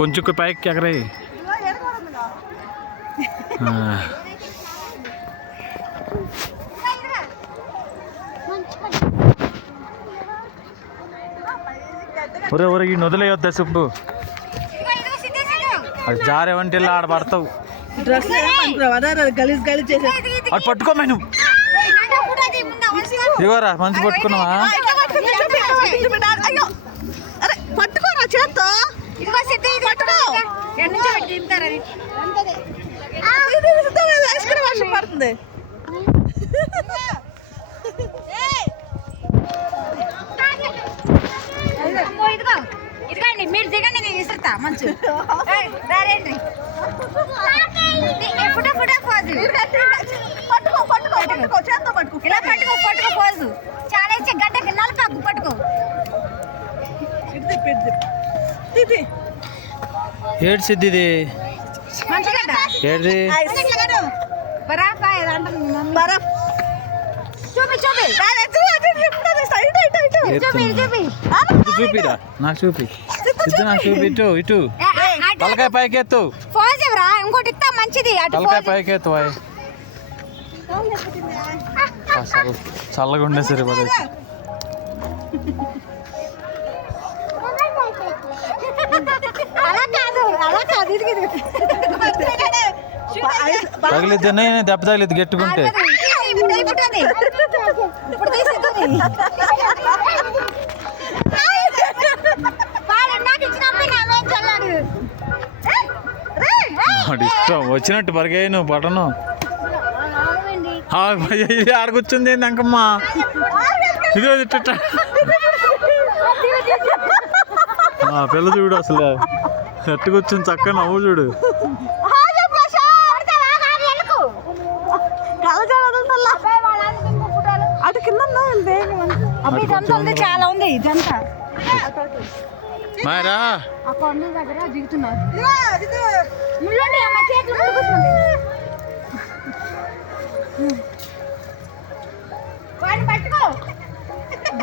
కొంచెం పైకి ఎగరాయి. ఒరే ఒరే ఈ నొదిలేయొద్దా సుబ్బు, అది జారేవంటే ఆడ పడతావు. అటు పట్టుకోమా నువ్వు. ఇవ్వరా మంచి పట్టుకున్నావా? పట్టుకోరా చేత్తో పడుతుంది. ఇదిగోండి మీరు దిగండి, నేను విసురుతా. మంచి ఫోటో ఫోటో పోజు. పట్టుకో పట్టుకో పట్టుకో చేత్తో పట్టుకో. ఇలా పట్టుకో పట్టుకో పోజు. చాలా ఇచ్చే గడ్డకి నలపాకు పట్టుకో. ఏడు సిద్ధిది ఏది చూపిరా నాకు చూపి. సిద్ధు నాకు చూపి. ఇటు ఇటు తలకాయ పైకి ఎత్తు. ఇంకోటి ఇస్తా మంచిది. తలకాయ పైకి ఎత్తు. చల్లగా ఉండే సరే పదే. తగిలిద్ది దెబ్బ తగిలిద్ది గట్టుకుంటే. ఇష్టం వచ్చినట్టు పరిగాయి నువ్వు పట్టను. ఆడకొచ్చింది ఏంది అంకమ్మ? ఇదో పిల్ల చూడు అసలు ఎట్టుకొచ్చింది, చక్కగా నవ్వు చూడు. అటు కింద చాలా ఉంది ఇదంతా. మాయరా ఆ కొండ దగ్గర దిగుతున్నారు.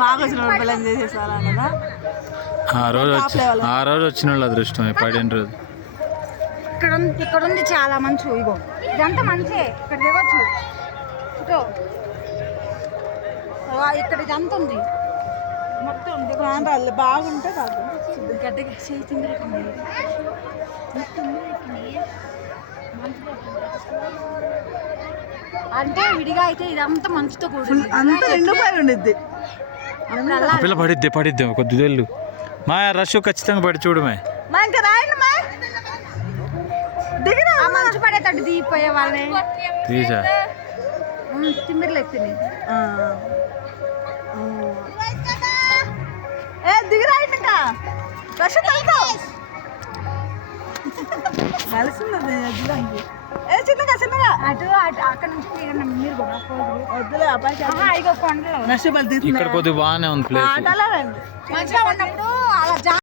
బాగా వచ్చిన చేసేసారా కదా. ఆ రోజు వచ్చిన వాళ్ళు అదృష్టం పడిన రోజు. ఇక్కడ ఉంది చాలా మంచి. ఇగో ఇదంతా మంచి. ఇక్కడ దిగొచ్చు. ఇక్కడ ఇదంతా ఉంది మొత్తం. బాగుంటే గడ్డగా చేసింది. అంటే విడిగా అయితే ఇదంతా మంచుతో కూడింది. అంతా ఎండిపోయి ఉండిద్ది. పిల్ల పడిద్ది కొద్ది తెల్లు. మా రష్ ఖచ్చితంగా పడి చూడు. మా ఇంకా రాయండి మా దిగిన మంచు పడేటట్టు దిగిపోయే వాళ్ళని తీసా తిమ్మిర్లు ఎత్తిని. దిగిరాయండి ఇంకా రష్ కలిసింది. చిన్నగా చిన్నగా అటు అటు అక్కడ నుంచి మీరు కూడా వద్దులే అబ్బాయి. ఇగో కొండలు ఇక్కడ కొద్దిగా బాగానే ఉంది ప్లేస్. మంచిగా ఉన్నప్పుడు అలా